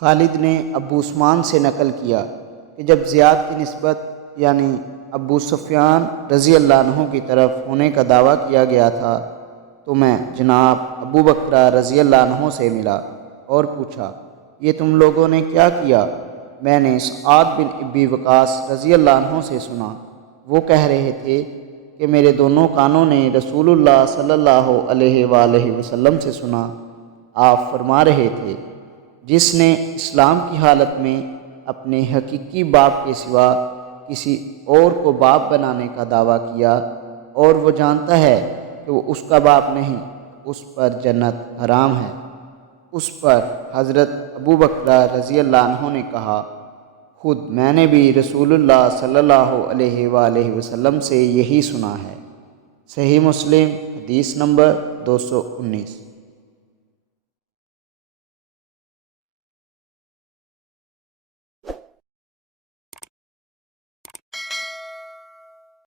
خالد نے ابو عثمان سے نقل کیا کہ جب زیاد کی نسبت یعنی ابو سفیان رضی اللہ عنہ کی طرف ہونے کا دعویٰ کیا گیا تھا تو میں جناب ابو بکر رضی اللہ عنہ سے ملا اور پوچھا، یہ تم لوگوں نے کیا کیا؟ میں نے سعد بن ابی وقاص رضی اللہ عنہ سے سنا، وہ کہہ رہے تھے کہ میرے دونوں کانوں نے رسول اللہ صلی اللہ علیہ وآلہ وسلم سے سنا، آپ فرما رہے تھے، جس نے اسلام کی حالت میں اپنے حقیقی باپ کے سوا کسی اور کو باپ بنانے کا دعویٰ کیا اور وہ جانتا ہے کہ وہ اس کا باپ نہیں، اس پر جنت حرام ہے۔ اس پر حضرت ابو بکر رضی اللہ عنہ نے کہا، خود میں نے بھی رسول اللہ صلی اللہ علیہ وآلہ وسلم سے یہی سنا ہے۔ صحیح مسلم حدیث نمبر 219۔